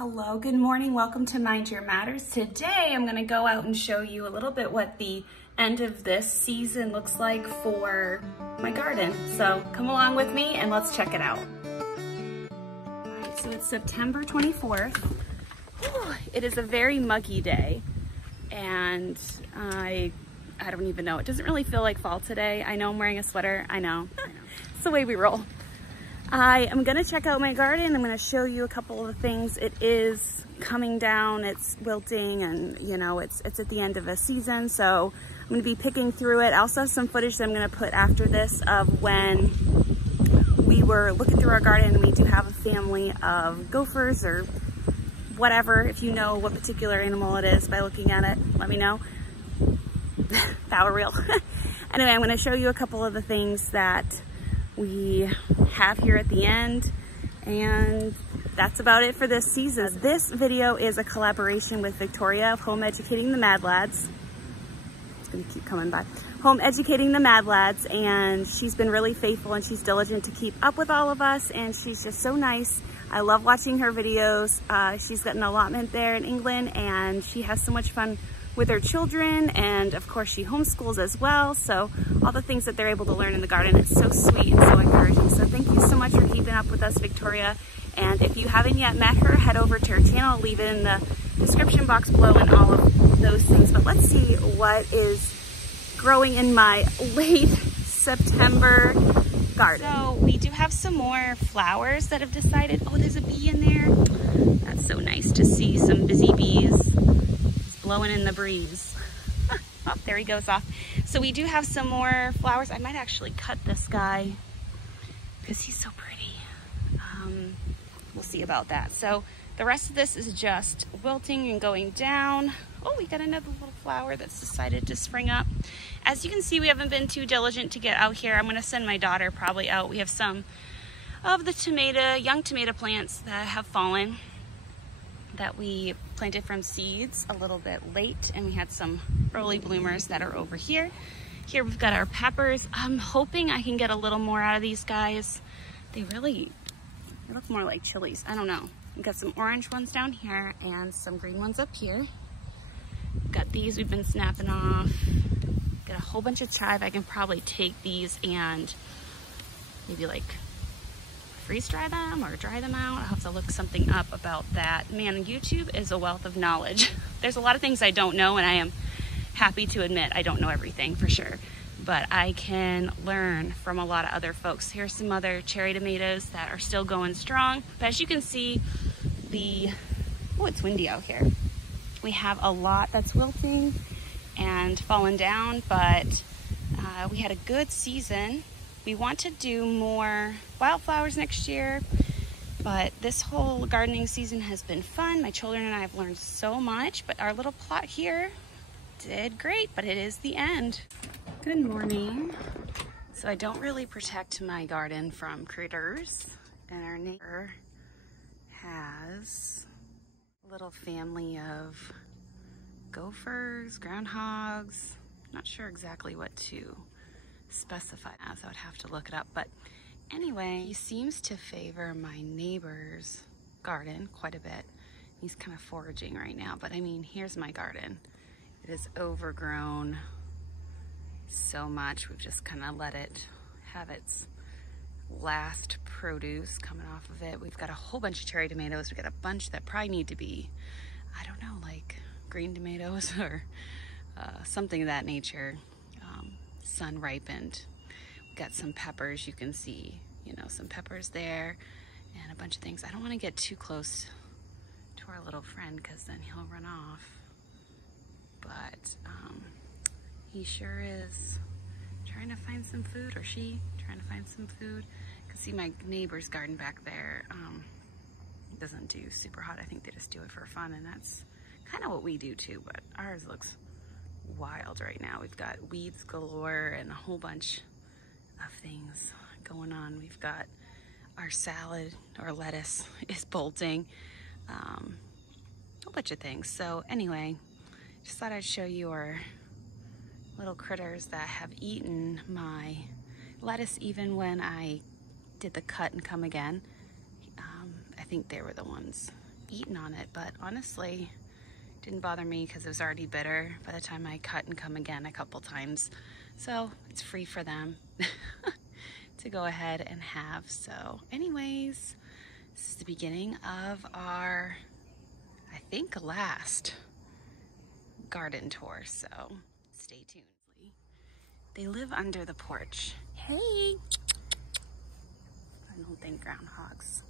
Hello, good morning. Welcome to Mind Your Matters. Today I'm going to go out and show you a little bit what the end of this season looks like for my garden. So come along with me and let's check it out. Alright, so it's September 24th. Whew, it is a very muggy day and I don't even know. It doesn't really feel like fall today. I know I'm wearing a sweater. I know. It's the way we roll. I am going to check out my garden. I'm going to show you a couple of the things. It is coming down, it's wilting, and you know, it's at the end of a season, so I'm going to be picking through it. I also have some footage that I'm going to put after this of when we were looking through our garden, and we do have a family of gophers or whatever. If you know what particular animal it is by looking at it, let me know. Power reel. Anyway, I'm going to show you a couple of the things that we have here at the end, and that's about it for this season. This video is a collaboration with Victoria of Home Educating the Mad Lads. It's gonna keep coming by. Home Educating the Mad Lads, and she's been really faithful and she's diligent to keep up with all of us, and she's just so nice. I love watching her videos. She's got an allotment there in England, and she has so much fun with her children, and of course she homeschools as well, so all the things that they're able to learn in the garden, it's so sweet and so encouraging. So thank you so much for keeping up with us, Victoria, and if you haven't yet met her, head over to her channel. I'll leave it in the description box below and all of those things. But let's see what is growing in my late September garden. So we do have some more flowers that have decided, oh, there's a bee in there. That's so nice to see some busy bees blowing in the breeze. Oh, there he goes off. So we do have some more flowers. I might actually cut this guy because he's so pretty. We'll see about that. So the rest of this is just wilting and going down. Oh, we got another little flower that's decided to spring up. As you can see, we haven't been too diligent to get out here. I'm going to send my daughter probably out. We have some of the young tomato plants that have fallen, that we planted from seeds a little bit late, and we had some early bloomers that are over here. Here we've got our peppers. I'm hoping I can get a little more out of these guys. They look more like chilies. I don't know. We've got some orange ones down here and some green ones up here. We've got these we've been snapping off. Got a whole bunch of chive. I can probably take these and maybe like freeze dry them or dry them out. I'll have to look something up about that. Man, YouTube is a wealth of knowledge. There's a lot of things I don't know, and I am happy to admit I don't know everything for sure, but I can learn from a lot of other folks. Here's some other cherry tomatoes that are still going strong. But as you can see, oh, it's windy out here. We have a lot that's wilting and fallen down, but we had a good season. We want to do more wildflowers next year, but this whole gardening season has been fun. My children and I have learned so much, but our little plot here did great, but it is the end. Good morning. So I don't really protect my garden from critters, and our neighbor has a little family of gophers, groundhogs. Not sure exactly what to specify as. I would have to look it up, but anyway, he seems to favor my neighbor's garden quite a bit. He's kind of foraging right now, but I mean, here's my garden. It is overgrown so much. We've just kind of let it have its last produce coming off of it. We've got a whole bunch of cherry tomatoes. We've got a bunch that probably need to be, I don't know, like green tomatoes or something of that nature. Sun ripened. We've got some peppers, you can see, you know, some peppers there and a bunch of things. I don't want to get too close to our little friend because then he'll run off, but he sure is trying to find some food, or she trying to find some food. You can see my neighbor's garden back there. Doesn't do super hot. I think they just do it for fun, and that's kind of what we do too, but ours looks wild right now. We've got weeds galore and a whole bunch of things going on. We've got our salad or lettuce is bolting, a whole bunch of things. So anyway, just thought I'd show you our little critters that have eaten my lettuce even when I did the cut and come again. I think they were the ones eaten on it, but honestly, it didn't bother me because it was already bitter by the time I cut and come again a couple times. So it's free for them to go ahead and have. So anyways, this is the beginning of our, I think, last garden tour, so stay tuned. They live under the porch. Hey! I don't think groundhogs.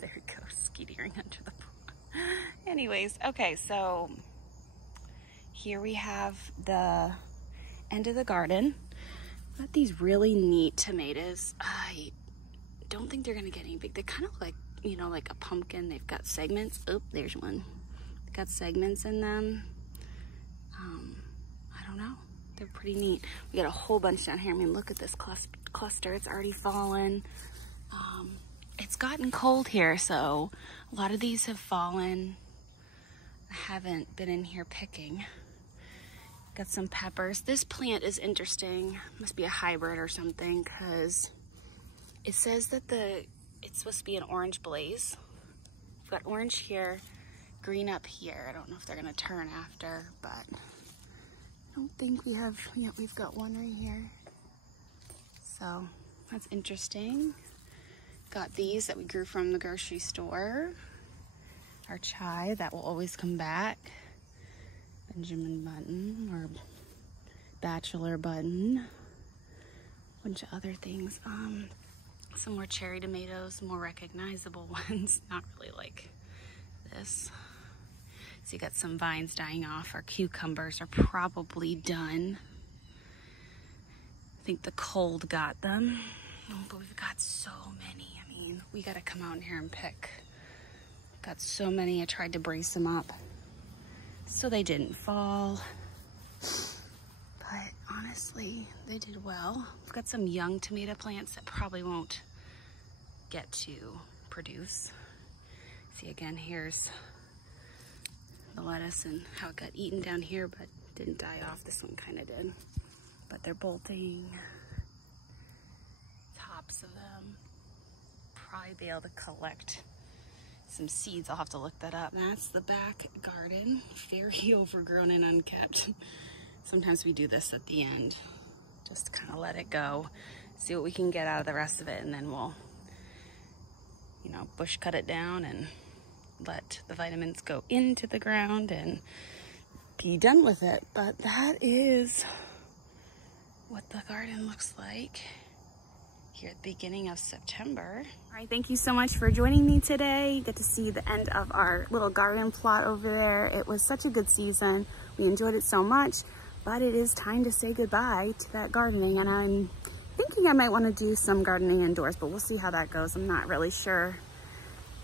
There it goes, skeetering under the porch. Anyways, okay, so here we have the end of the garden. Got these really neat tomatoes. I don't think they're gonna get any big. They kind of like, you know, like a pumpkin. They've got segments. Oh, there's one. They've got segments in them. I don't know. They're pretty neat. We got a whole bunch down here. I mean, look at this cluster. It's already fallen. It's gotten cold here, so a lot of these have fallen. I haven't been in here picking. Got some peppers. This plant is interesting. Must be a hybrid or something, because it says that it's supposed to be an orange blaze. We've got orange here, green up here. I don't know if they're gonna turn after, but I don't think we have, yeah, we've got one right here. So that's interesting. Got these that we grew from the grocery store. Our chai that will always come back. Benjamin button or bachelor button. Bunch of other things. Some more cherry tomatoes, more recognizable ones. Not really like this. So you got some vines dying off. Our cucumbers are probably done. I think the cold got them. Oh, but we've got so many. I mean, we gotta come out in here and pick. Got so many. I tried to brace them up so they didn't fall. But honestly, they did well. We've got some young tomato plants that probably won't get to produce. See, again, here's the lettuce and how it got eaten down here, but didn't die off. This one kind of did. But they're bolting. Tops of them. Probably be able to collect some seeds. I'll have to look that up. That's the back garden. Very overgrown and unkept. Sometimes we do this at the end. Just kind of let it go. See what we can get out of the rest of it, and then we'll, you know, bush cut it down and let the vitamins go into the ground and be done with it. But that is what the garden looks like here at the beginning of September. All right, thank you so much for joining me today. You get to see the end of our little garden plot over there. It was such a good season. We enjoyed it so much, but it is time to say goodbye to that gardening. And I'm thinking I might want to do some gardening indoors, but we'll see how that goes. I'm not really sure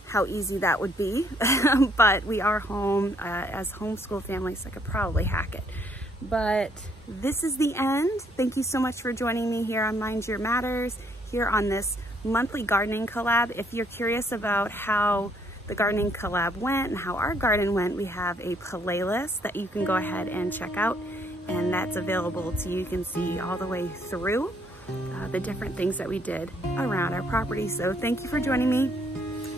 how easy that would be, but we are home as homeschool families, so I could probably hack it. But this is the end. Thank you so much for joining me here on Mind Your Matters, here on this monthly gardening collab. If you're curious about how the gardening collab went and how our garden went, we have a playlist that you can go ahead and check out, and that's available to you. You can see all the way through the different things that we did around our property. So thank you for joining me.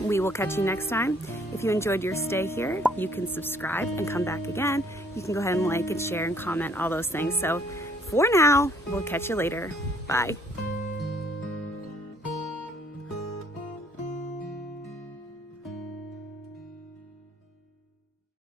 We will catch you next time. If you enjoyed your stay here, you can subscribe and come back again. You can go ahead and like and share and comment, all those things. So for now, we'll catch you later. Bye.